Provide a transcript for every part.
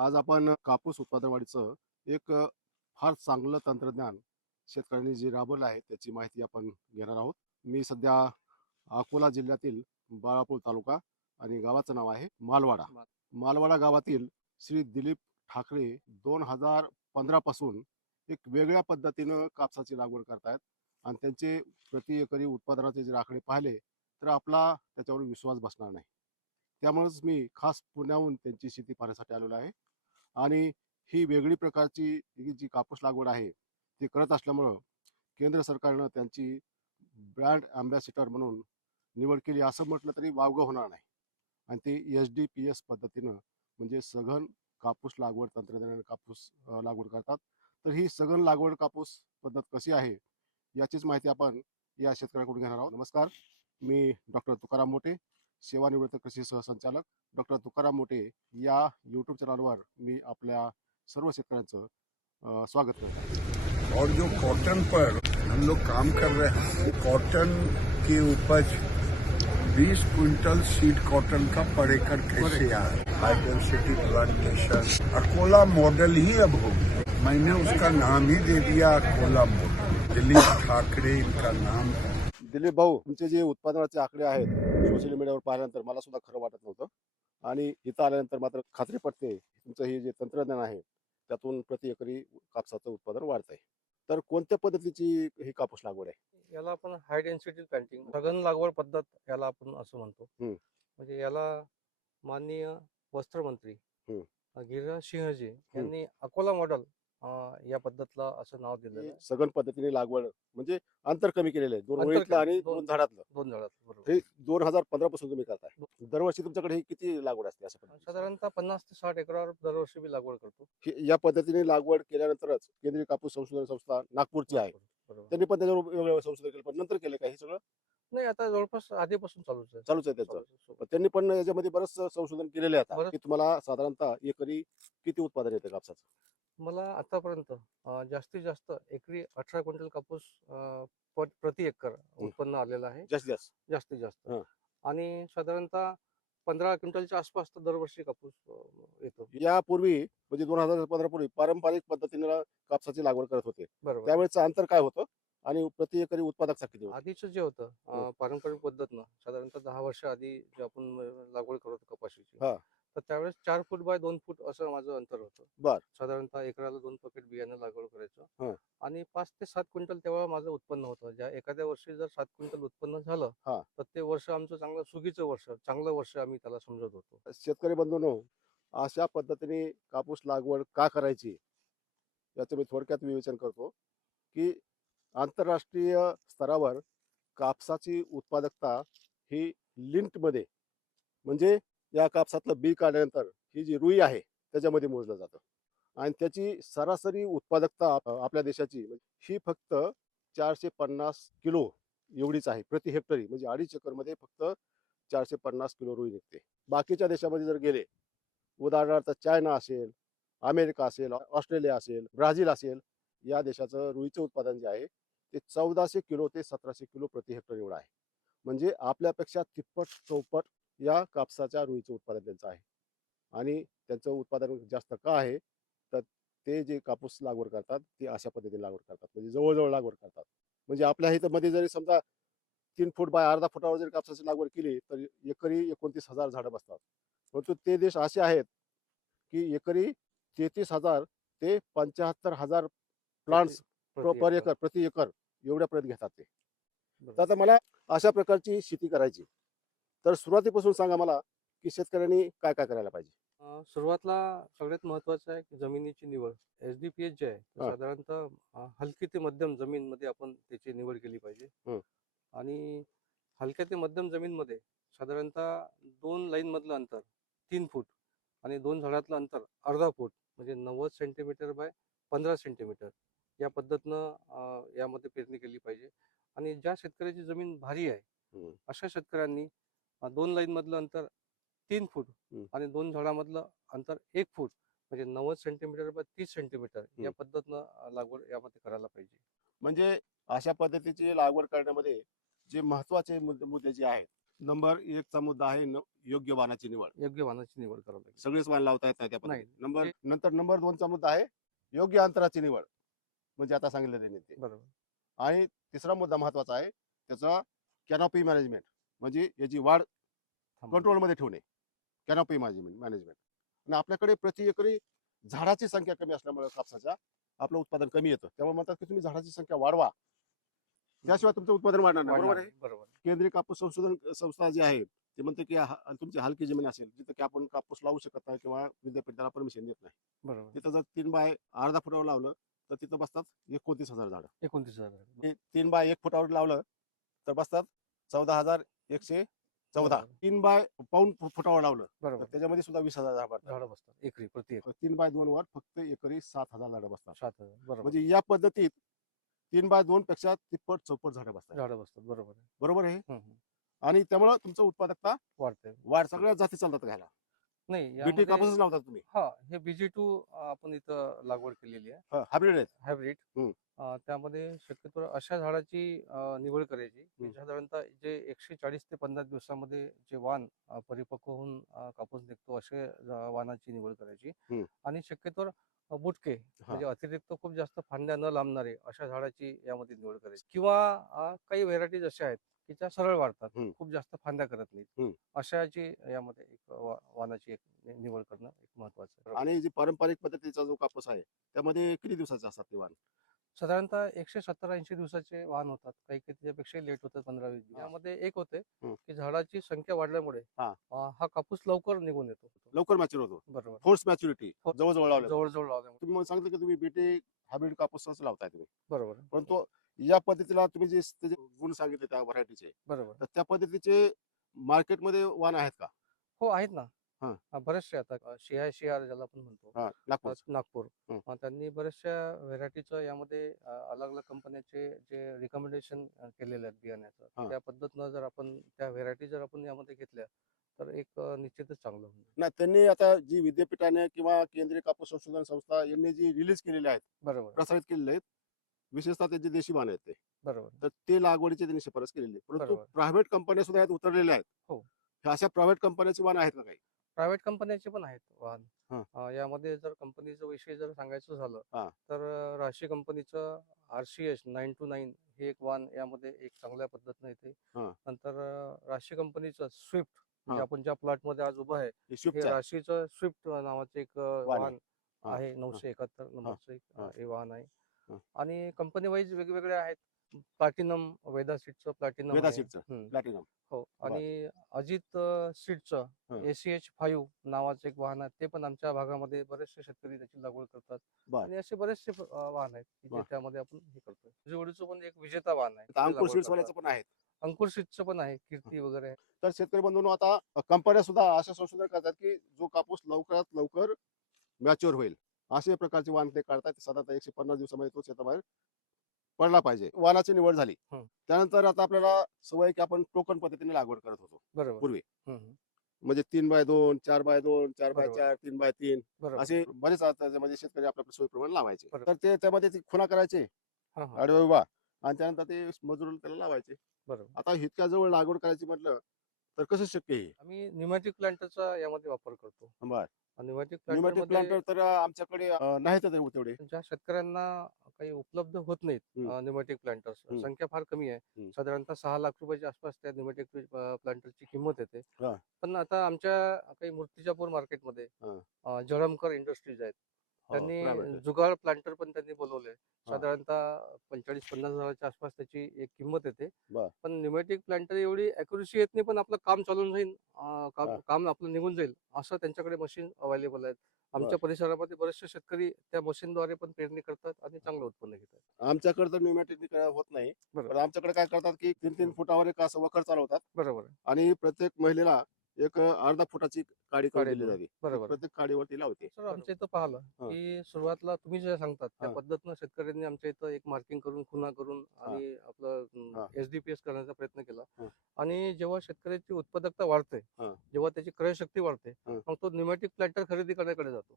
आज आपण कापूस उत्पादन वाढीचं एक फार चांगलं तंत्रज्ञान शेतकऱ्यांनी जे राबवलं आहे त्याची माहिती आपण घेणार आहोत. मी सध्या अकोला जिल्ह्यातील बाळापूर तालुका आणि गावाचं नाव आहे मालवाडा. मालवाडा गावातील श्री दिलीप ठाकरे 2015 पासून एक वेगळ्या पद्धतीनं कापसाची लागवड करतायत आणि त्यांचे प्रति एकरी उत्पादनाचे जर आकडे पाहिले तर आपला त्याच्यावर विश्वास बसणार नाही. त्यामुळेच मी खास पुण्याहून त्यांची शेती पाहण्यासाठी आलेलो आहे. आणि ही वेगळी प्रकारची ही जी कापूस लागवड आहे ती करत असल्यामुळं केंद्र सरकारनं त्यांची ब्रँड अँबॅसिडर म्हणून निवड केली असं म्हटलं तरी वावगं होणार नाही. आणि ते SDS पद्धतीनं म्हणजे सघन कापूस लागवड तंत्रज्ञानाने कापूस लागवड करतात. तर ही सघन लागवड कापूस पद्धत कशी आहे याचीच माहिती आपण या शेतकऱ्याकडून घेणार आहोत. नमस्कार, मी डॉक्टर तुकाराम मोठे, सेवानिवृत्त कृषी सहसंचालक डॉक्टर तुकाराम मोठे या यूट्यूब चॅनलवर मी आपल्या सर्व शेतकऱ्यांचं स्वागत करतो आहे. और जो कॉटन पर हम लोग काम कर रहे हैं वो कॉटन की उपज 20 क्विंटल सीड कॉटन का पर एकड़ कैसे आए, हाई डेंसिटी प्लांटेशन अकोला मॉडल ही अब हो गया। मैंने उसका नाम ही दे दिया अकोला मॉडल। दिलीप ठाकरे इनका नाम है। दिलीप भाऊ, तुमचे जे उत्पादनाचे आकडे आहेत सोशल मीडियावर पाहिल्यानंतर मला सुद्धा खरं वाटत नव्हतं आणि इथं आल्यानंतर मात्र खात्री पटते तुमचं हे जे तंत्रज्ञान आहे त्यातून प्रति एकरी कापसाचं उत्पादन वाढत आहे. तर कोणत्या पद्धतीची ही कापूस लागवड आहे? याला आपण हाय डेन्सिटी प्लांटिंग सघन लागवड पद्धत याला आपण असं म्हणतो. हम्म. म्हणजे याला माननीय वस्त्रमंत्री हम्म. गिरिराज सिंहजी यांनी अकोला मॉडेल या पद्धतीला असं नाव दिलेलं ही आहे. सघन पद्धतीने लागवड म्हणजे अंतर कमी केलेलं आहे, 2 अंतर ओळीतलं कमी, आणि 2 दोन- झाडातलं. दोन झाडात बरोबर. हे 2015 पासून तुम्ही करताय. दरवर्षी तुमच्याकडे ही किती लागवड असते असं पद्धतीने? साधारणतः 50 ते 60 एकरावर दरवर्षी मी लागवड करतो. या पद्धतीने लागवड केल्यानंतरच केंद्रीय कापूस संशोधन संस्था नागपूरची आहे, बरोबर. त्यांनी पण त्याच्यावर वेगवेगळं संशोधन केलं, पण नंतर केलं का हे सगळं? नाही, आता जवळपास आधीपासून चालूच आहे. चालूच आहे त्यांचं. चालूच आहे. त्यांनी पण याच्यामध्ये बरंच संशोधन केलेलं आहे आता, बरंच. की तुम्हाला साधारणतः एकरी किती उत्पादन येतं कापसाचं? मला आतापर्यंत जास्तीत जास्त एकरी 18 क्विंटल कापूस प्रति एकर उत्पन्न आलेलं आहे, जास्तीत जास्त. जास्तीत जास्त. हं. आणि साधारणतः 15 क्विंटलच्या आसपास तर दरवर्षी कापूस येतो. यापूर्वी म्हणजे 2015 पूर्वी पारंपरिक पद्धतीने कापसाची लागवड करत होते, बरोबर. त्यावेळेचं अंतर काय होतं आणि प्रति एकरी उत्पादकता किती होती? आधीचं जे होतं पारंपरिक पद्धतीनं साधारणतः 10 वर्ष आधी जे आपण लागवड करत होतो कपाशीची, हा. तर त्यावेळेस 4 फूट बाय 2 फूट असं माझं अंतर होतं. बर. साधारणतः एकराला 2 पॅकेट बियाणं लागवड करायचं. हं. आणि 5 ते 7 क्विंटल तेव्हा माझं उत्पन्न होतं. ज्या एखाद्या वर्षी जर 7 क्विंटल उत्पन्न झालं हा. तर ते वर्ष आमचं चांगलं सुगीचं वर्ष, चांगलं वर्ष आम्ही त्याला समजत होतो. शेतकरी बंधूंनो, अशा पद्धतीने कापूस लागवड का करायची याचं मी थोडक्यात विवेचन करतो, की आंतरराष्ट्रीय स्तरावर कापसाची उत्पादकता ही लिंटमध्ये म्हणजे या कापसातलं बी काढल्यानंतर ही जी रुई आहे त्याच्यामध्ये मोजलं जातं आणि त्याची सरासरी उत्पादकता आपल्या देशाची ही फक्त 450 किलो एवढीच आहे प्रति हेक्टरी. म्हणजे 2.5 एकरमध्ये फक्त 450 किलो रुई निघते. बाकीच्या देशामध्ये जर गेले, उदाहरणार्थ चायना असेल, अमेरिका असेल, ऑस्ट्रेलिया असेल, ब्राझील असेल, या देशाचं रुईचं उत्पादन जे आहे ते 1400 किलो ते 1700 किलो प्रति हेक्टर एवढं आहे. म्हणजे आपल्यापेक्षा तिप्पट चौपट या कापसाच्या रुईचं उत्पादन त्यांचं आहे. आणि त्यांचं उत्पादन जास्त का आहे तर ते जे कापूस लागवड करतात ते अशा पद्धतीने लागवड करतात, म्हणजे जवळजवळ लागवड करतात. म्हणजे आपल्या इथं मध्ये जरी समजा 3 फूट बाय अर्धा फुटावर जरी कापसाची लागवड केली तर एकरी 29,000 झाडं बसतात. परंतु ते देश असे आहेत की एकरी 33,000 ते 75,000 प्लांट्स पर एकर प्रति एकर एवढ्यापर्यंत घेतात ते. तर आता मला अशा प्रकारची शेती करायची, तर सुरुवातीपासून सांगा मला की शेतकऱ्यांनी काय काय करायला पाहिजे? सुरुवातला सगळ्यात महत्वाचं आहे की जमिनीची निवड. SDPH जे आहे साधारणतः हलकी ते मध्यम जमीनमध्ये आपण त्याची निवड केली पाहिजे. आणि हलक्या ते मध्यम जमीनमध्ये साधारणतः 2 लाईन मधलं अंतर 3 फूट आणि 2 झाडातलं अंतर अर्धा फूट म्हणजे 90 सेंटीमीटर बाय 15 सेंटीमीटर या पद्धतीनं यामध्ये पेरणी केली पाहिजे. आणि ज्या शेतकऱ्याची जमीन भारी आहे अशा शेतकऱ्यांनी 2 लाईन मधलं अंतर 3 फूट आणि 2 झाडामधलं अंतर 1 फूट म्हणजे 90 सेंटीमीटर बाय 30 सेंटीमीटर या पद्धतीनं लागवड यामध्ये करायला पाहिजे. म्हणजे अशा पद्धतीची लागवड करण्यामध्ये जे महत्वाचे मुद्दे जे आहेत नंबर एकचा मुद्दा आहे योग्य वाहनाची निवड. योग्य वाहनाची निवड करावी लागेल. सगळेच वाहन लावता येत नाही त्या नाही. पद्धतीने. नंबर म्हणजे- नंतर नंबर 2चा मुद्दा आहे योग्य अंतराची निवड. म्हणजे आता सांगितलं त्यांनी ते. बरोबर. आणि तिसरा मुद्दा महत्वाचा आहे त्याचा कॅनॉपी मॅनेजमेंट, म्हणजे याची वाढ थांबा. कंट्रोलमध्ये ठेवणे. Canopy management. आणि आपल्याकडे प्रति एकरी झाडाची संख्या कमी असल्यामुळे कापसाच्या आपलं उत्पादन कमी येतं. त्यामुळे म्हणतात की तुम्ही झाडाची संख्या वाढवा, त्याशिवाय तुमचं उत्पादन वाढणार नाही. बरोबर वाढणार. आहे. बरोबर. केंद्रीय कापूस संशोधन संस्था जी आहे ते म्हणते की तुमची हलकी जमीन असेल जिथं की आपण कापूस लावू शकत नाही किंवा विद्यापीठ त्याला परमिशन देत नाही, बरोबर. तिथं जर 3 बाय अर्धा फुटावर लावलं तर तिथं बसतात 29,000 झाडं. 29,000. 3 बाय 1 फुटावर लावलं तर बसतात 14,114. बरोबर. 3 बाय पाऊण फुटावर लावलं तर बरोबर. त्याच्यामध्ये सुद्धा 20,000 झाड बसतात. झाडं बसतात एकरी प्रति एकर. 3 बाय 2 वर फक्त एकरी 7,000 झाडं बसतात. 7,000. बरोबर. म्हणजे या पद्धतीत 3 बाय 2 पेक्षा तिप्पट चौपट झाडं बसतात. झाडं बसतात. बरोबर आहे. बरोबर आहे. हम्म, हम्म. आणि त्यामुळं तुमचं उत्पादकता वाढते. वाढ. सगळ्या जाती चालतात घ्यायला. नाही बीटी यामध्ये- कापूसच लावतात तुम्ही. हा हे BG2 आपण इथं लागवड केलेली आहे. हायब्रिड आहेत. हायब्रिड. हम्म. त्यामध्ये शक्यतो अशा झाडाची निवड करायची की हम्म. साधारणतः जे 140 ते 50 दिवसामध्ये जे वाण परिपक्व होऊन कापूस निघतो असे वाणाची निवड करायची. हम्म. आणि शक्यतो बुटके म्हणजे अतिरिक्त खूप जास्त फांद्या न लांबणारे अशा झाडाची यामध्ये निवड करायची. किंवा काही व्हेरायटीज अशा आहेत की त्या सरळ वाढतात, हम्म. खूप जास्त फांद्या करत नाहीत. हम्म. अशाची यामध्ये एक वाणाची एक निवड करणं एक महत्वाचं आहे. आणि जी पारंपरिक पद्धतीचा जो कापूस आहे त्यामध्ये किती दिवसाचे असतात ते वाण? साधारणतः 170-80 दिवसाचे वाहन होतात. काही काही त्याच्यापेक्षा लेट होतात 15-20 दिवस. हा. यामध्ये एक होते हम्म. की झाडाची संख्या वाढल्यामुळे हा. हा कापूस लवकर निघून येतो. लवकर मॅच्युअर होतो. बरोबर. फोर्स मॅच्युरिटी हो. जवळजवळ लावल्या. जवळजवळ लावल्यामुळे. तुम्ही मला सांगितलं की तुम्ही बीटी हायब्रिड कापूसच लावताय तुम्ही, बरोबर. परंतु या पद्धतीला तुम्ही जे त्याचे गुण सांगितले त्या व्हरायटीचे, बरोबर. तर त्या पद्धतीचे मार्केटमध्ये वाण आहेत का? हो आहेत ना. हा. बरेचसे आता CICR ज्याला आपण म्हणतो नागपूर. नागपूर. हं. त्यांनी बऱ्याचशा व्हेरायटीचं यामध्ये अलग अलग कंपन्याचे जे रिकमेंडेशन केलेले आहेत बियाण्याचं, हा. त्या पद्धतीनं जर आपण त्या व्हेरायटी जर आपण यामध्ये घेतल्या तर एक निश्चितच चांगलं होईल. नाही, त्यांनी आता जी विद्यापीठाने किंवा केंद्रीय कापूस संशोधन संस्था यांनी जी रिलीज केलेले आहेत, बरोबर. प्रसारित केलेले आहेत, विशेषतः त्यांचे देशी वाण आहेत ते, बरोबर. तर ते लागवडीची त्यांनी शिफारस केलेली आहे. परंतु बरोबर. प्रायव्हेट कंपन्या सुद्धा यात उतरलेल्या आहेत. हो. ह्या अशा प्रायव्हेट कंपन्याची वाण आहेत का काही? प्रायव्हेट कंपन्याचे पण आहेत वाहन. हा. यामध्ये जर कंपनीचा विषय जर सांगायचं झालं हा. तर राशी कंपनीचं RCH 929 हे एक वाहन यामध्ये एक चांगल्या पद्धतीने येते. हा. नंतर राशी कंपनीचं स्विफ्ट म्हणजे हा. आपण ज्या प्लॉट मध्ये आज उभं आहे हे हे स्विफ्टचं आहे. राशीचं स्विफ्ट नावाचं एक वाहन वाहन हा. आहे. 971 नंबरचं एक हा. हे वाहन आहे. हा. आणि कंपनी वाईज वेगवेगळे आहेत. प्लॅटिनम वेदा सीडचं प्लॅटिनम वेदा आहे. सीडचं प्लॅटिनम. हो. बरं. आणि अजित सीडचं हं. ACH5 नावाचं एक वाहन आहे. ते पण आमच्या भागामध्ये बरेचसे शेतकरी त्याची लागवड करतात. बरं. आणि असे बरेचसे वाहन आहेत की जे बरं. त्यामध्ये आपण हे करतोय. जोडीचं पण एक विजेता वाहन आहे. आता ते अंकुर लागवड सीड्स वाल्याचं करतात. पण आहेत. अंकुर सीडचं पण आहे. कीर्ती वगैरे आहे. तर शेतकरी बंधूंनो, आता कंपन्या सुद्धा अशा संशोधन करतात की जो कापूस लवकरात लवकर मॅच्युअर होईल असे प्रकारचे वाण ते काढतात. साधारणतः 150 दिवसामध्ये तो शेताबाहेर पडला पाहिजे. वाणाची निवड झाली हं. त्यानंतर आता आपल्याला सवय की आपण टोकन पद्धतीने लागवड करत होतो बरोबर. पूर्वी. हम्म. म्हणजे 3 बाय 2, 4 बाय 2, 4 बाय बरोबर. 4, 3 बाय 3 बरोबर. असे बरेच आता त्यामध्ये शेतकरी आपल्या सोयीप्रमाणे लावायचे. बरोबर. तर ते त्यामध्ये ती खुणा करायचे हा हा. आडवा उभा, आणि त्यानंतर ते मजूर त्याला लावायचे. बरोबर. आता इतक्या जवळ लागवड करायची म्हटलं तर कसं शक्य आहे? आम्ही न्यूमॅटिक प्लांटरचा यामध्ये वापर करतो. बरं. न्यूमॅटिक न्यूमॅटिक प्लांटर प्लांटर तर आमच्याकडे नाहीत तेवढे. ज्या शेतकऱ्यांना काही उपलब्ध होत नाहीत न्यूमॅटिक प्लांटर्स, हम्म. संख्या फार कमी आहे. हम्म. साधारणतः 6 लाख रुपयाच्या आसपास त्या न्यूमॅटिक प्लांटरची किंमत येते. हा. पण आता आमच्या काही मूर्तिजापूर मार्केटमध्ये जळमकर इंडस्ट्रीज आहेत, private आहे. त्यांनी जुगाड प्लांटर पण त्यांनी बोलवले. साधारणतः 45-50 हजाराच्या आसपास त्याची एक किंमत येते. बरं. पण न्यूमॅटिक प्लांटर एवढी अॅक्युरेसी येत नाही, पण आपलं काम चालून जाईल, काम आपलं निघून जाईल असं त्यांच्याकडे मशीन अवेलेबल आहेत. आमच्या परिसरामध्ये बरेचसे शेतकरी त्या मशीनद्वारे पण पेरणी करतात आणि चांगलं उत्पन्न घेतात. आमच्याकडे तर न्यूमॅटिक होत नाही. बरोबर. पण आमच्याकडे काय करतात की 3-3 फुटावर एक असं वखर चालवतात बरोबर. आणि प्रत्येक महिलेला एक अर्धा फुटाची काडी करून दिली जाते. बरोबर. प्रत्येक काडीवरती लावते. सर आमच्या इथं पाहिलं की सुरुवातीला तुम्ही जे सांगतात त्या पद्धतीनं शेतकऱ्यांनी आमच्या इथं एक मार्किंग करून, खुणा करून आणि आपलं SDPS करण्याचा प्रयत्न केला. आणि जेव्हा शेतकऱ्याची उत्पादकता वाढते, जेव्हा त्याची क्रय शक्ती वाढते, मग तो न्यूमॅटिक प्लांटर खरेदी करण्याकडे जातो.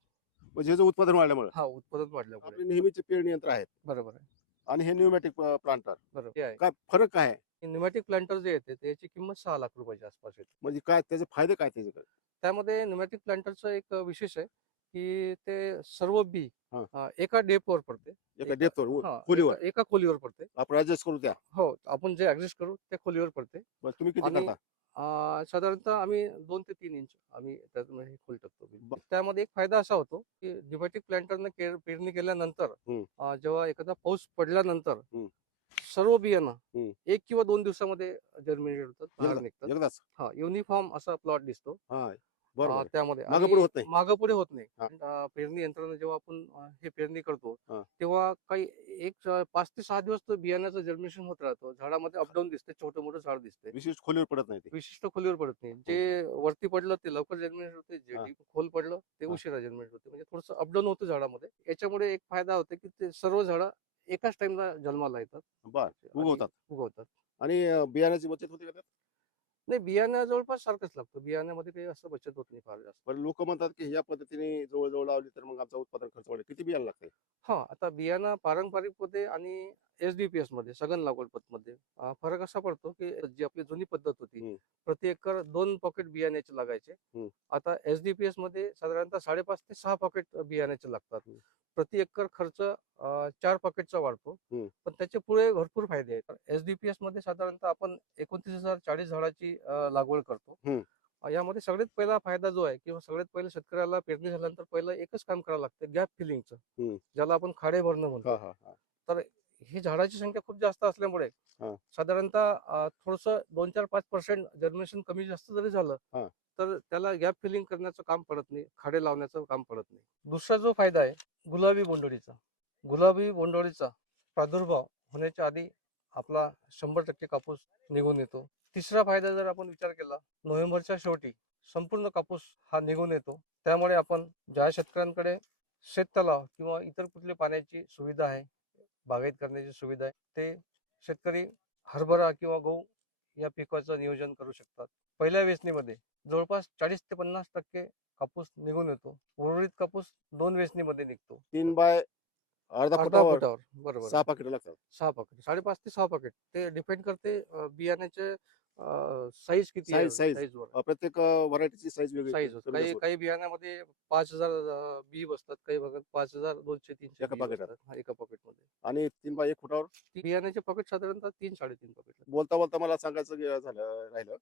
म्हणजे ह्याचं उत्पादन वाढल्यामुळे उत्पादन वाढल्यामुळे. आपले नेहमीचे पेरणी यंत्र आहेत. बरोबर आहे. आणि हे न्यूमॅटिक प्लांटर बरोबर ते आहे. काय फरक काय आहे? न्यूमॅटिक प्लांटर जे येते त्याची किंमत 6 लाख रुपयाच्या आसपास येते. म्हणजे काय त्याचे फायदे काय त्याचे काय? त्यामध्ये न्यूमॅटिक प्लांटरचं एक विशेष आहे की ते सर्व बी हा. एका डेपवर पडते. एका एका डेप्थवर हा खोलीवर एका खोलीवर पडते. आपण ऍडजस्ट करू त्या. हो, आपण जे ऍडजस्ट करू त्या खोलीवर पडते. बरं, तुम्ही किती आणि करता? साधारणतः आम्ही 2 ते 3 इंच आम्ही त्यातून हे खोल टाकतो. ब- त्यामध्ये एक फायदा असा होतो की न्यूमॅटिक प्लांटरने पेरणी केल्यानंतर हम्म. जेव्हा एखादा पाऊस पडल्यानंतर हम्म. सर्व बियाणं हम्म. 1 किंवा 2 दिवसामध्ये जर्मिनेट होतात, बाहेर निघतात. एकदाच हा, युनिफॉर्म असा प्लॉट दिसतो हा बरोबर आहे. त्यामध्ये. मागं पुढे होत नाही. मागं पुढे होत नाही. हा. पेरणी यंत्राने जेव्हा आपण हे पेरणी करतो हा. तेव्हा काही 5 ते 6 दिवस तो बियाण्याचं जर्मिनेशन होत राहतो. झाडामध्ये अपडाऊन दिसते, छोटं मोठं झाड दिसते. विशेष खोलीवर पडत नाही ते. विशिष्ट खोलीवर पडत नाही. जे वरती पडलं ते लवकर जर्मिनेट होते, जे हा. डीप खोल पडलं ते हा. उशिरा जर्मिनेट होते. म्हणजे थोडंसं अपडाऊन होतं झाडामध्ये. याच्यामुळे एक फायदा होतो की ते सर्व झाडं एकाच टाइमला जन्माला येतात बर आणि उगवतात. उगवतात. आणि बियाण्याची बचत होते का त्यात? नाही, बियाणं जवळपास सारखंच लागतं. बियाण्यामध्ये काही असं बचत होत नाही फार जास्त. पण लोक म्हणतात की या पद्धतीने जवळ लावली तर मग आमचा उत्पादन खर्च वाढेल. किती बियाणं लागते? आता बियाणं पारंपरिक मध्ये आणि एसडीपीएस मध्ये सघन लागवड पद्धतीमध्ये फरक असा पडतो की जी आपली जुनी पद्धत होती, हम्म. प्रति एकर 2 पॉकेट बियाण्याचे लागायचे. हम्म. आता एसडीपीएस मध्ये साधारणतः 5.5 ते 6 पॉकेट बियाण्याचे लागतात. हम्म. प्रति एकर खर्च 4 पॉकेटचा वाढतो. हम्म. पण त्याचे पुढे भरपूर फायदे आहेत. एसडीपीएस मध्ये साधारणतः आपण 29,040 झाडाची लागवड करतो. हम्म. यामध्ये सगळ्यात पहिला फायदा जो आहे किंवा सगळ्यात पहिला शेतकऱ्याला पेरणी झाल्यानंतर पहिलं एकच काम करावं लागतं, गॅप फिलिंगचं, हम्म. ज्याला आपण खाडे भरणं हा म्हणतो. हा हा तर ही झाडाची संख्या खूप जास्त असल्यामुळे हा. साधारणतः थोडस 2-4-5% जर्मिनेशन कमी जास्त जरी झालं हा. तर त्याला गॅप फिलिंग करण्याचं काम पडत नाही, खाडे लावण्याचं काम पडत नाही. दुसरा जो फायदा आहे गुलाबी बोंडअळीचा. गुलाबी बोंडअळीचा प्रादुर्भाव होण्याच्या आधी आपला 100% कापूस निघून येतो. तिसरा फायदा जर आपण विचार केला, नोव्हेंबरच्या शेवटी संपूर्ण कापूस हा निघून येतो. त्यामुळे आपण ज्या शेतकऱ्यांकडे शेततलाव किंवा इतर कुठली पाण्याची सुविधा आहे, बागायत करण्याची सुविधा आहे, ते शेतकरी हरभरा किंवा गहू या पिकाचं नियोजन करू शकतात. पहिल्या वेचणीमध्ये जवळपास 40 ते 50% कापूस निघून येतो. उर्वरित कापूस 2 वेचणीमध्ये निघतो. 3 बाय अर्धा अर्धा फुटावर फुटावर बरोबर 6 पाकिट लागतात. 6 पाकिट, 5.5 ते 6 पाकिट. ते डिपेंड करते बियाण्याचे साईज किती आहे, साईज साईजवर. प्रत्येक व्हरायटीची साईज वेगळी साईज कमी काही जास्त होते. काही बियाण्यामध्ये 5,000 बी बसतात, काही भागात 5,200-300 एका बी पाकिटात. बसतात एका पॉकेटमध्ये. आणि 3 बाय 1 फुटावर बियाण्याचे पॉकेट साधारणतः 3-3.5 पॉकेट. बोलता बोलता मला सांगायचं झालं राहिलं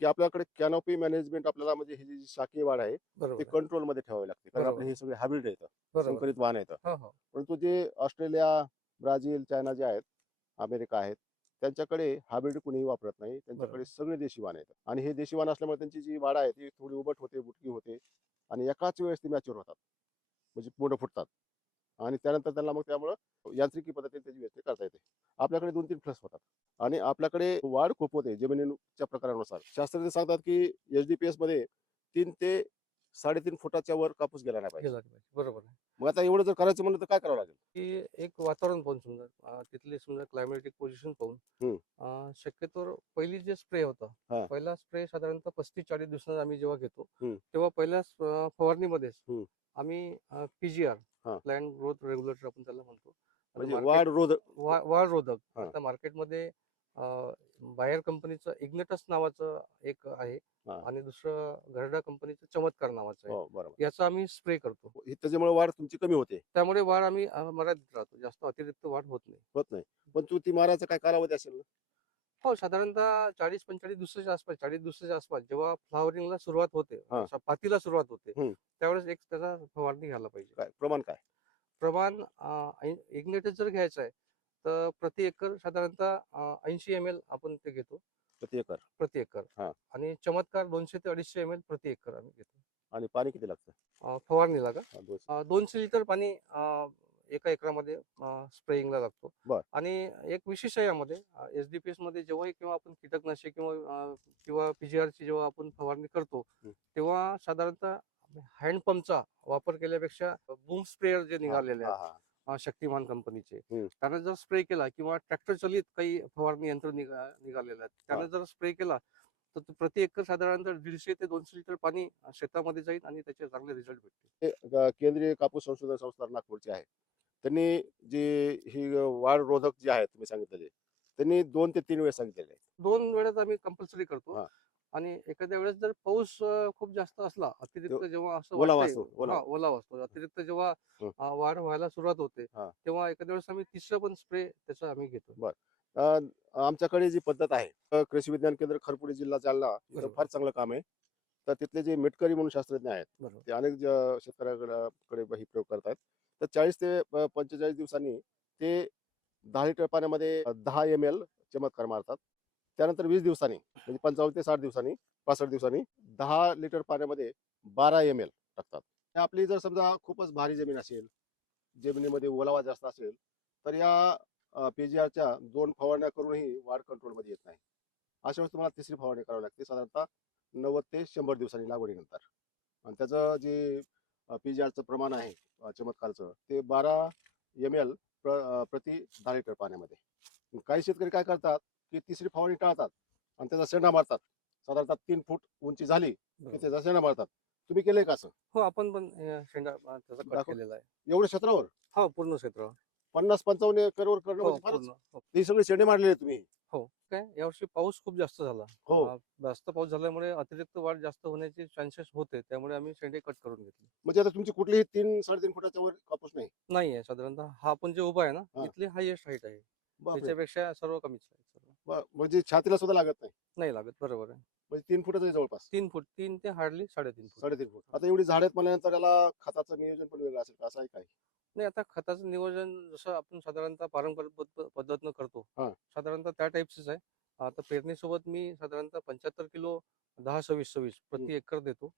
की आपल्याकडे कॅनोपी मॅनेजमेंट आपल्याला म्हणजे ही जी शाकीय वाढ आहे बरोबर ती आहे. कंट्रोल मध्ये ठेवावी लागते. कारण बरोबर आपले हे सगळे हायब्रिड आहेत, बरोबर आहे. संकरित वाहन आहेत. हो हो परंतु जे ऑस्ट्रेलिया, ब्राझील, चायना जे आहेत, अमेरिका आहेत, त्यांच्याकडे हायब्रिड कुणीही वापरत नाही. त्यांच्याकडे बरोबर. सगळे देशी वाहन आहेत आणि हे देशी वाहन असल्यामुळे त्यांची जी वाढ आहे ती थोडी उबट होते, बुटकी होते आणि एकाच वेळेस ती मॅच्युअर होतात, म्हणजे बोंड फुटतात आणि त्यानंतर त्यांना मग त्यामुळं यांत्रिकी पद्धतीने त्याची वेचणी करता येते. आपल्याकडे 2-3 प्लस होतात आणि आपल्याकडे वाढ खूप होते जमिनीच्या प्रकारानुसार. शास्त्रज्ञ सांगतात की एचडीपीएस मध्ये 3 ते 3.5 फुटाच्या वर कापूस गेला नाही पाहिजे. गेला नाही पाहिजे. बरोबर आहे. मग आता एवढं जर करायचं म्हणलं तर काय करावं लागेल? की एक वातावरण पाहून समजा तिथले समजा क्लायमॅटिक पोझिशन पाहून शक्यतोवर पहिली जे स्प्रे हा. होता, पहिला स्प्रे साधारणतः 35-40 दिवसांना आम्ही जेव्हा घेतो हम्म. तेव्हा पहिल्या फवारणीमध्येच हम्म. आम्ही पीजीआर, हा. प्लॅन्ट ग्रोथ रेग्युलेटर आपण त्याला म्हणतो. आता म्हणजे मार्केट वाढ वाढ रोधक. हा. आता मार्केटमध्ये बायर कंपनीचं इग्नेटस नावाचं एक आहे हा. आणि दुसरं घरडा कंपनीचं चमत्कार नावाचं आहे. हो बरोबर. याचा आम्ही स्प्रे करतो. त्याच्यामुळे वाढ तुमची कमी होते. त्यामुळे वाढ आम्ही मर्यादित राहतो, जास्त अतिरिक्त वाढ होत नाही. होत नाही. पण तू ती मारायचा काय कालावधी असेल ना? हो, साधारणतः 40-45 दिवसाच्या आसपास, 40 दिवसाच्या आसपास जेव्हा फ्लावरिंगला सुरुवात होते, हा. पातीला सुरुवात होते, हम्म. त्यावेळेस एक त्याचा फवारणी घ्यायला पाहिजे. काय प्रमाण काय? प्रमाण इग्नेटस जर घ्यायचं आहे तर प्रति एकर साधारणतः 80 ml आपण ते घेतो प्रति एकर. प्रति एकर. हा. आणि चमत्कार 200 ते 250 ml प्रति एकर आम्ही घेतो. आणि पाणी किती लागतं? फवारणीला का हा, 200. 200 लिटर पाणी एका एकरामध्ये स्प्रेइंगला लागतो. बर. आणि एक विशेष आहे यामध्ये, एसडीपीएस मध्ये जेव्हाही किंवा आपण कीटकनाशक किंवा पीजीआर ची जेव्हा आपण फवारणी करतो तेव्हा साधारणतः हँडपंपचा वापर केल्यापेक्षा बूम स्प्रेअर जे निघालेले हा, आहेत हा. शक्तिमान कंपनीचे, हम्म. त्याने जर स्प्रे केला किंवा ट्रॅक्टर चलित काही फवारणी यंत्र निघालेले आहेत, त्याने जर स्प्रे केला तर प्रति एकर साधारणतः 150 ते 200 लिटर पाणी शेतामध्ये जाईल आणि त्याचे चांगले रिझल्ट भेटतील. केंद्रीय कापूस संशोधन संस्था नागपूरची आहे. त्यांनी जी ही वाढ रोधक जे आहेत तुम्ही सांगितलेले, त्यांनी 2 ते 3 वेळेस सांगितलेले आहे. 2 वेळेस आम्ही कंपल्सरी करतो. हां. आणि एखाद्या वेळेस जर पाऊस खूप जास्त असला, अतिरिक्त जेव्हा असं ओलावा वाटतंय, असतो, हां, ओलावा. ओलावा असतो. अतिरिक्त जेव्हा हं. वाढ व्हायला सुरुवात होते, हां. तेव्हा एखाद्या वेळेस आम्ही तिसरं पण स्प्रे त्याचा आम्ही घेतो. बरं. आमच्याकडे जी पद्धत आहे, कृषी विज्ञान केंद्र खरपुडी जिल्हा जालना इथं बरोबर. फार चांगलं काम आहे. तर तिथले जे मेटकरी म्हणून शास्त्रज्ञ आहेत, बरोबर. ते अनेक शेतकऱ्याकडे ही प्रयोग करतायत. तर 40 ते 45 दिवसांनी ते 10 लिटर पाण्यामध्ये 10 ml चमत्कार मारतात. त्यानंतर 20 दिवसांनी म्हणजे 55 ते 60 दिवसांनी 65 दिवसांनी 10 लिटर पाण्यामध्ये 12 ml टाकतात. आणि आपली जर समजा खूपच भारी जमीन असेल, जमिनीमध्ये ओलावा जास्त असेल, तर या PGRच्या 2 फवारण्या करूनही वाढ कंट्रोलमध्ये येत नाही. अशा वेळेस तुम्हाला तिसरी फवारणी करावी लागते साधारणतः 90 ते 100 दिवसांनी लागवडीनंतर. आणि त्याचं जे PGRचं प्रमाण आहे चमत्कारचं, ते 12 ml प्रति 10 लिटर पाण्यामध्ये. काही शेतकरी काय करतात, की तिसरी फवारणी टाळतात आणि त्याचा शेंडा मारतात. साधारणतः 3 फूट उंची झाली की बरोबर. त्याचा शेंडा मारतात. तुम्ही केलंय का असं? हो, आपण पण शेंडा त्याचा कट दाखव. केलेला आहे. एवढ्या क्षेत्रावर हो, पूर्ण क्षेत्र. 50-55 एकरवर करणं हो, म्हणजे फारच. पूर्ण. हो. ते सगळे शेंडे मारलेले तुम्ही. हो. काय यावर्षी पाऊस खूप जास्त झाला. हो. जास्त पाऊस झाल्यामुळे अतिरिक्त वाढ जास्त होण्याचे चान्सेस होते. त्यामुळे आम्ही शेंडे कट करून घेतले. म्हणजे आता तुमची कुठलीही 3-3.5 फुटाच्या वर कापूस नाही. नाहीये साधारणतः हा आपण जे उभा आहे ना, हां. इथली हायेस्ट हाईट आहे. बापरे! त्याच्यापेक्षा सर्व कमीच आहे सर्व. म्हणजे छातीला सुद्धा लागत नाही. नाही लागत, बरोबर आहे. म्हणजे 3 फुटाचं आहे जवळपास. 3 फूट, 3 ते हार्डली 3.5 फूट. 3.5 फूट. आता एवढी झाड आहेत म्हणल्यानंतर याला खताचं नियोजन पण वेगळं असेल का? असं आहे काय? नाही, आता खताचं नियोजन जसं आपण साधारणतः पारंपरिक पद्धतीनं करतो, हां. साधारणतः त्या टाईपचंच आहे. आता पेरणीसोबत मी साधारणतः 75 किलो 10-26-26 प्रति एकर देतो.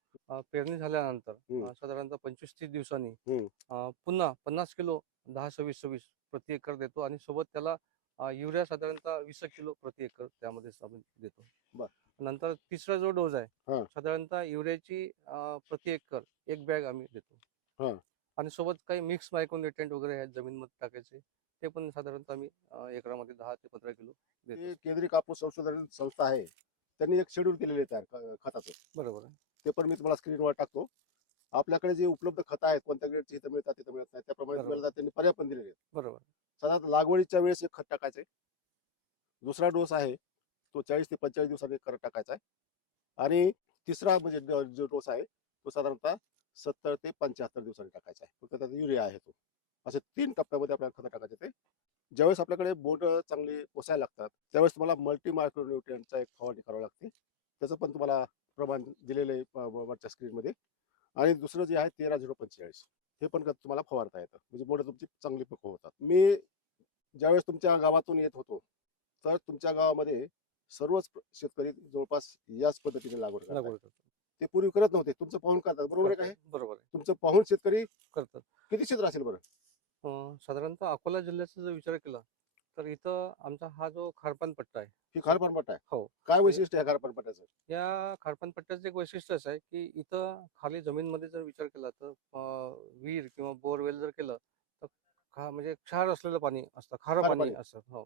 पेरणी झाल्यानंतर हं. साधारणतः 25-30 दिवसांनी हं. पुन्हा 50 किलो 10-26-26 प्रति एकर देतो आणि सोबत त्याला युरिया साधारणतः 20 किलो प्रति एकर त्यामध्येच आपण देतो. बरं. नंतर तिसरा जो डोस आहे, हां. साधारणतः युरियाची प्रति एकर 1 बॅग आम्ही देतो. हां. आणि सोबत काही मिक्स मायक्रोन्यूट्रिएंट वगैरे आहेत जमीनमध्ये टाकायचे, ते पण साधारणतः आम्ही एकरामध्ये 10 ते 15 किलो देतो. ते केंद्रीय कापूस संशोधन संस्था आहे. त्यांनी एक शेड्यूल केलेलं आहे तयार खताचं. बरोबर आहे. ते पण मी तुम्हाला स्क्रीनवर टाकतो. आपल्याकडे जे उपलब्ध खतं आहेत, कोणत्या ग्रेडची इथं मिळतात, तिथं मिळत नाही. त्याप्रमाणे बरोबर. तुम्हाला त्यांनी पर्याय पण दिलेले आहेत. बरोबर. साधारण लागवडीच्या वेळेस एक खत टाकायचंय. दुसरा डोस आहे, तो 40 ते 45 दिवसांनी एक खत टाकायचा आहे. आणि तिसरा म्हणजे जो डोस आहे, तो साधारणतः 70 ते 75 दिवसांनी टाकायचा आहे. फक्त त्यात युरिया आहे तो. असे 3 टप्प्यामध्ये आपल्याला खतं टाकायचे ते. ज्यावेळेस आपल्याकडे बोंड चांगली पोसायला लागतात, त्यावेळेस तुम्हाला मल्टी मायक्रोन्यूट्रिएंटचा एक फवारणी करावी लागते. त्याचं पण तुम्हाला प्रमाण दिलेलं आहे वरच्या स्क्रीनमध्ये. आणि दुसरं जे आहे 13-0-45 हे पण खत तुम्हाला फवारता येतं. म्हणजे बोंड तुमची चांगली पक्व होतात. मी ज्यावेळेस तुमच्या गावातून येत होतो, तर तुमच्या गावामध्ये सर्वच शेतकरी जवळपास याच पद्धतीने लागवड करतात. लागवड करतो. ते पूर्वी करत नव्हते. तुमचं पाहून करतात. बरोबर आहे का हे? बरोबर आहे. तुमचं पाहून शेतकरी करतात. किती क्षेत्र असेल बरं? साधारणतः अकोला जिल्ह्याचा जर विचार केला, तर इथं आमचा हा जो खारपान पट्टा आहे. ही खारपान पट्टा आहे. हो. काय वैशिष्ट्य आहे खारपान पट्ट्याचं? या खारपान पट्ट्याचं एक वैशिष्ट्य असं आहे, की इथं खाली जमीनमध्ये जर विचार केला तर विहीर किंवा बोरवेल जर केलं तर म्हणजे क्षार असलेलं पाणी असतं, खारं खारं पाणी पाणी. असतं. हो.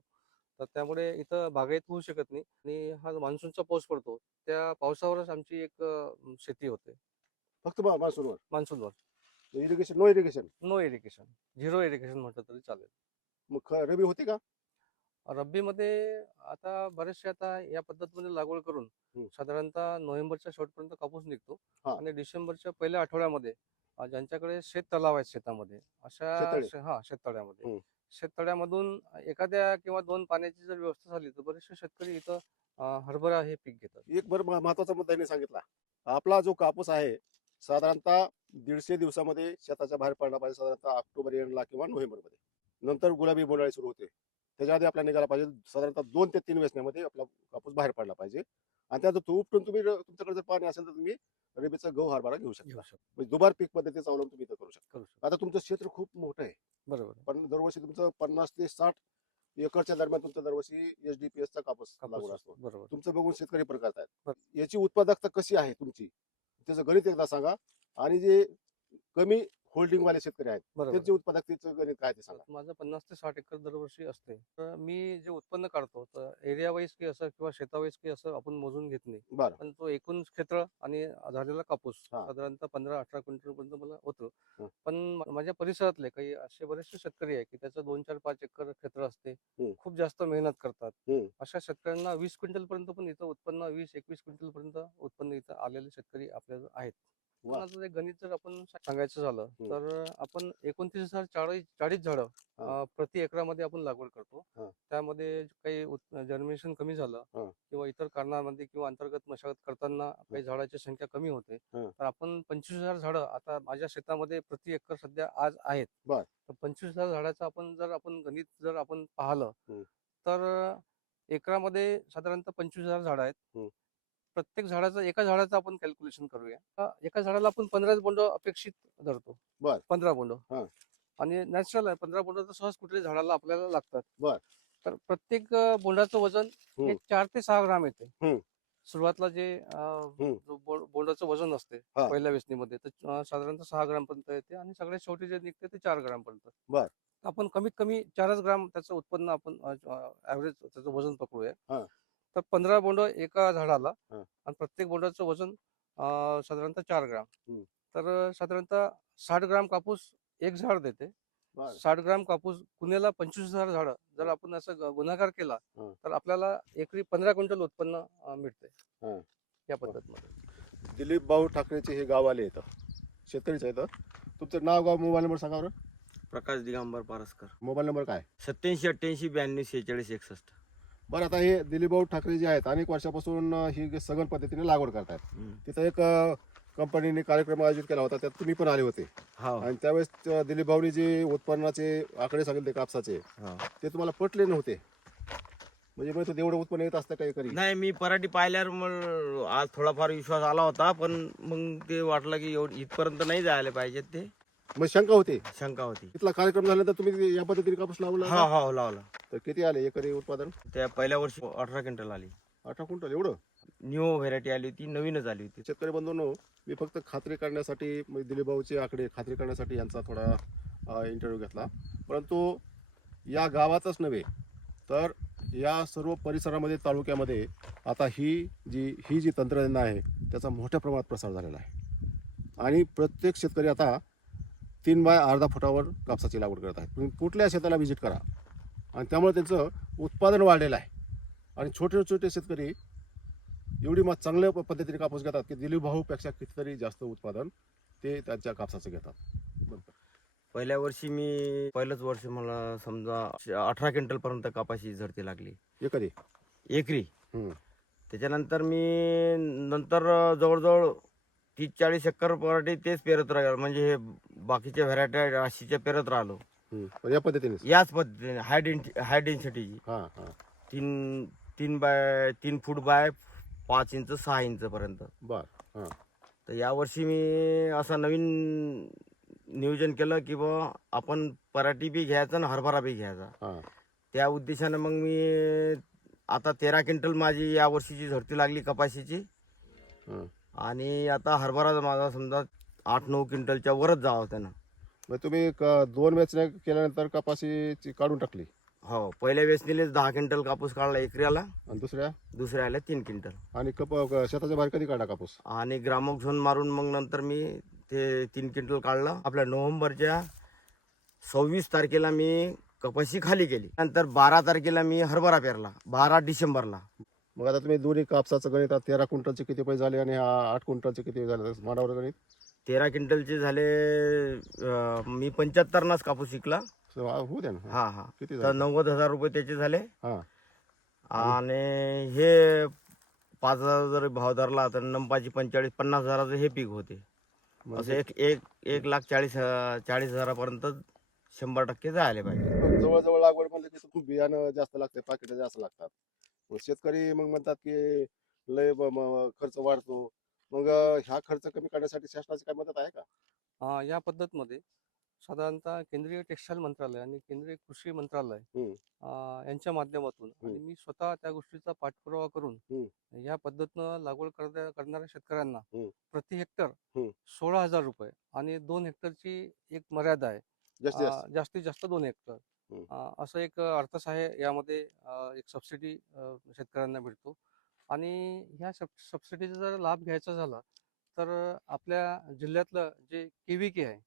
तर त्यामुळे इथं बागायत होऊ शकत नाही आणि हा जो मान्सूनचा पाऊस पडतो, त्या पावसावरच आमची एक शेती होते. फक्त मान्सूनवर. मान्सूनवर. Irrigation, no irrigation. No irrigation, zero irrigation म्हटलं तरी चालेल. मग रबी होते का? रब्बीमध्ये आता बरेचसे आता या पद्धतीमध्ये लागवड करून साधारणतः नोव्हेंबरच्या शेवटपर्यंत कापूस निघतो हा. आणि डिसेंबरच्या पहिल्या आठवड्यामध्ये ज्यांच्याकडे शेत तलाव आहेत शेतामध्ये अशा शेततळे. शेततळ्यामध्ये शेततळ्यामधून एखाद्या किंवा 2 पाण्याची जर व्यवस्था झाली तर बरेचसे शेतकरी इथं हरभरा हे पीक घेतात. एक बरं महत्वाचा मुद्दा त्यांनी सांगितला. आपला जो कापूस आहे साधारणतः 150 दिवसामध्ये शेताच्या बाहेर पडला पाहिजे, साधारणतः ऑक्टोबर एंडला किंवा नोव्हेंबरमध्ये. नंतर गुलाबी बोंडाळी सुरू होते. त्याच्या आधी आपला निघाला पाहिजे. साधारणतः 2 ते 3 वेचण्यामध्ये आपला कापूस बाहेर पडला पाहिजे. आणि त्यात तो उपटून तुम्ही तुमच्याकडे जर पाणी असेल तर तुम्ही रबीचा गहू हरभरा घेऊ शकता. म्हणजे दुबार पीक पद्धतीचा अवलंब तुम्ही इथं करू शकता. आता तुमचं क्षेत्र खूप मोठं आहे. बरोबर. पण दरवर्षी तुमचं 50 ते 60 एकरच्या दरम्यान तुमच्या दरवर्षी SDPS चा कापूस लागवड असतो. बरोबर. तुमचं बघून शेतकरी पण करतायत. याची उत्पादकता कशी आहे तुमची, त्याचं गणित एकदा सांगा. आणि जे कमी होल्डिंग वाले शेतकरी आहेत बरोबर त्यांचे उत्पादकतेचं गणित काय ते सांगा. माझं 50 ते 60 एकर दरवर्षी असते. तर मी जे उत्पन्न काढतो तर एरिया वाईज की असं किंवा शेतावाईज की असं आपण मोजून घेत नाही. बरं. पण तो एकूण क्षेत्र आणि झालेला कापूस हा. साधारणतः 15-18 क्विंटल पर्यंत मला होतं. हं. पण माझ्या परिसरातले काही असे बरेचसे शेतकरी आहे की त्याचं 2-4-5 एकर क्षेत्र असते. खूप जास्त मेहनत करतात. हं. अशा शेतकऱ्यांना 20 क्विंटल पर्यंत पण इथं उत्पन्न 20-21 क्विंटल पर्यंत उत्पन्न इथं आलेले शेतकरी आपल्याला आहेत. वा. पण आता ते गणित जर आपण सांगायचं झालं तर आपण 29,040 झाडं हा. प्रति एकरामध्ये आपण लागवड करतो. हा. त्यामध्ये काही जर्मिनेशन कमी झालं हा. किंवा इतर कारणामध्ये किंवा अंतर्गत मशागत करताना काही झाडाची संख्या कमी होते. हा. तर आपण 25,000 झाडं आता माझ्या शेतामध्ये प्रति एकर सध्या आज आहेत. बर. तर 25,000 झाडाचं आपण गणित जर आपण पाहिलं हं. तर एकरामध्ये साधारणतः 25,000 झाडं आहेत. हं. प्रत्येक एका झाडाचं आपण कॅल्क्युलेशन करूया. एका झाडाला आपण 15 बोंड अपेक्षित धरतो. बर. 15 बोंड. हा. आणि नॅचरल आहे 15 बोंड तर सहज कुठल्याही झाडाला आपल्याला लागतात. बर. तर प्रत्येक बोंडाचं वजन हे 4 ते 6 ग्राम येते. हं. सुरुवातीला जे हं. बोंडाचं वजन असते हा. पहिल्या वेचणीमध्ये तर साधारणतः 6 ग्राम पर्यंत येते आणि सगळ्यात शेवटी जे निघते ते 4 ग्राम पर्यंत. बर. आपण कमीत कमी 4च ग्राम त्याचं उत्पन्न आपण ऍव्हरेज त्याचं वजन पकडूया. हा. तर 15 बोंड एका झाडाला हा. आणि प्रत्येक बोंडाचं वजन साधारणतः 4 ग्राम. हं. तर साधारणतः 60 ग्राम कापूस एक झाड देते. बर. 60 ग्राम कापूस गुन्ह्याला 25,000 झाडं जर आपण असं गुणाकार केला हं. तर आपल्याला एकरी 15 क्विंटल उत्पन्न मिळते हं. या पद्धतीमध्ये. दिलीप भाऊ ठाकरेचे हे गाव आले इथं शेतकरीच आहेत. तुमचं नाव गाव मोबाईल नंबर सांगा बरं. प्रकाश दिगंबर पारसकर. मोबाईल नंबर काय? 87-88-92-46-46. बरं, आता हे दिलीप भाऊ ठाकरे जे आहेत अनेक वर्षापासून ही सघन पद्धतीने लागवड करतात. तिथं एक कंपनीने कार्यक्रम आयोजित केला होता, त्यात तुम्ही पण आले होते हो आणि त्यावेळेस दिलीप भाऊनी जे उत्पन्नाचे आकडे सांगितले कापसाचे हो. ते तुम्हाला पटले नव्हते. म्हणजे मग एवढं उत्पन्न येत असतं काही करी. नाही, मी पराठी पाहिल्यावर मग आज थोडाफार विश्वास आला होता, पण मग ते वाटलं की इथपर्यंत नाही जायला पाहिजे, ते मग शंका होती. शंका होती. तिथला कार्यक्रम झाल्यानंतर तुम्ही या पद्धतीने कापूस लावला हा हा लावला. तर किती आले एकरी उत्पादन? त्या पहिल्या वर्षी 18 क्विंटल आली. 18 क्विंटल एवढं? न्यू व्हेरायटी आली होती, नवीनच आली होती. शेतकरी बंधूंनो, मी फक्त खात्री करण्यासाठी दिलीप भाऊचे आकडे खात्री करण्यासाठी यांचा थोडा इंटरव्ह्यू घेतला. परंतु या गावातच नव्हे तर या सर्व परिसरामध्ये तालुक्यामध्ये आता ही जी तंत्रज्ञान आहे त्याचा मोठ्या प्रमाणात प्रसार झालेला आहे आणि प्रत्येक शेतकरी आता 3 बाय अर्धा फुटावर कापसाची लागवड करत आहेत. तुम्ही कुठल्या शेताला व्हिजिट करा आणि त्यामुळे त्यांचं उत्पादन वाढलेलं आहे आणि छोटे छोटे शेतकरी एवढी चांगल्या पद्धतीने कापूस घेतात की दिलीप भाऊपेक्षा कितीतरी जास्त उत्पादन ते त्यांच्या कापसाचं घेतात. पहिल्या वर्षी पहिलंच वर्ष मला समजा 18 क्विंटल पर्यंत कापाशी झडती लागली एकरी. एकरी. हम्म. त्याच्यानंतर नंतर जवळजवळ 30-40 एकर पराठी तेच पेरत राहिलो, म्हणजे हे बाकीच्या व्हरायटी राशीच्या पेरत राहिलो. या पद्धतीने याच पद्धतीने हाय डेन्सिटीची. हा हा 3 फूट बाय 5 इंच 6 इंच पर्यंत. बर. हा. तर यावर्षी मी असं नवीन नियोजन केलं की बा आपण पराठी बी घ्यायचा आणि हरभरा बी घ्यायचा. हा. त्या उद्देशानं मग मी आता 13 क्विंटल माझी या वर्षीची झडती लागली कपाशीची. हा. आणि आता हरभरा माझा समजा 8-9 क्विंटलच्या वरच जावं त्यानं. मग तुम्ही 2 वेचण्या केल्यानंतर कपाशीची काढून टाकली हो, पहिल्या वेचणीलेच 10 क्विंटल कापूस काढला एकऱ्याला आणि दुसऱ्याला 3 क्विंटल. आणि शेताच्या बाहेर कधी काढा कापूस? आणि ग्रामोक्झोन मारून मग नंतर मी ते 3 क्विंटल काढलं. आपल्या नोव्हेंबरच्या 26 तारखेला मी कपाशी खाली केली. नंतर 12 तारखेला मी हरभरा पेरला, 12 डिसेंबरला. मग आता तुम्ही दोन्ही कापसाचं गणित 13 क्विंटलचे किती पैसे झाले आणि 8 क्विंटलचे किती झाले माडावर गणित? 13 क्विंटलचे झाले मी 75 कापूस विकला. होऊ द्या ना. हा हा. किती तर झाले? 90,000 रुपये त्याचे झाले. हा. आणि हे 5,000 जर भाव धरला तर नंपाची 45-50,000 हे पीक होते. असं 1,40,000पर्यंत 100% जायला पाहिजे. जवळजवळ लागवड म्हणलं की खूप बियाणं जास्त लागते, पाकिट जास्त लागतात. मग शेतकरी मग म्हणतात की लय खर्च वाढतो. मग ह्या खर्च कमी करण्यासाठी शासनाची काय मदत आहे का? या पद्धतीमध्ये साधारणतः केंद्रीय टेक्स्टाईल मंत्रालय आणि केंद्रीय कृषी मंत्रालय हम्म. यांच्या माध्यमातून आणि मी स्वतः त्या गोष्टीचा पाठपुरावा करून या पद्धतीनं लागवड करणाऱ्या शेतकऱ्यांना हम्म. प्रति हेक्टर हम्म. 16,000 रुपये आणि 2 हेक्टरची एक मर्यादा आहे. जास्तीत जास्त जास्तीत जास्त 2 हेक्टर असं एक अर्थसहाय्य यामध्ये एक सबसिडी शेतकऱ्यांना भेटतो. आणि ह्या सबसिडीचा जर लाभ घ्यायचा झाला तर आपल्या जिल्ह्यातलं जे KVK आहे,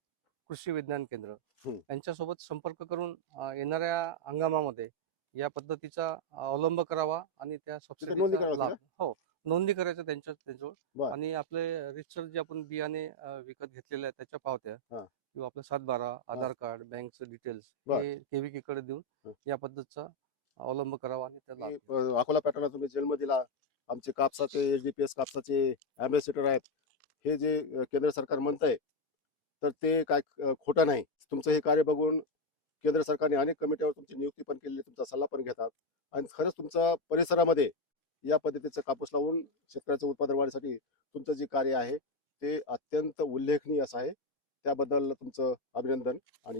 कृषी विज्ञान केंद्र, यांच्यासोबत संपर्क करून येणाऱ्या हंगामामध्ये या पद्धतीचा अवलंब करावा आणि त्या नोंदणी सबसिडीचा करावी लाभ नोंदणी करायचं त्यांच्याजवळ. बर. आणि आपले रितसर जे आपण बियाणे विकत घेतलेले आहेत त्याच्या पावत्या किंवा आपलं 7/12 आधार कार्ड, बँकचं डिटेल्स बर. हे KVK कडे देऊन या पद्धतीचा अवलंब करावा आणि त्याला अकोला पॅटर्नला तुम्ही जन्म दिला. आमचे कापसाचे HDPS कापसाचे अँबॅसिडर आहेत. हे जे केंद्र सरकार म्हणतंय तर ते काय खोटं नाही. तुमचं हे कार्य बघून केंद्र सरकारने अनेक कमिट्यावर तुमची नियुक्ती पण केलेली, तुमचा सल्ला पण घेतात आणि खरंच तुमच्या परिसरामध्ये या पद्धतीचं कापूस लावून शेतकऱ्याचं उत्पादन वाढीसाठी तुमचं जे कार्य आहे ते अत्यंत उल्लेखनीय असं आहे. त्याबद्दल तुमचं अभिनंदन आणि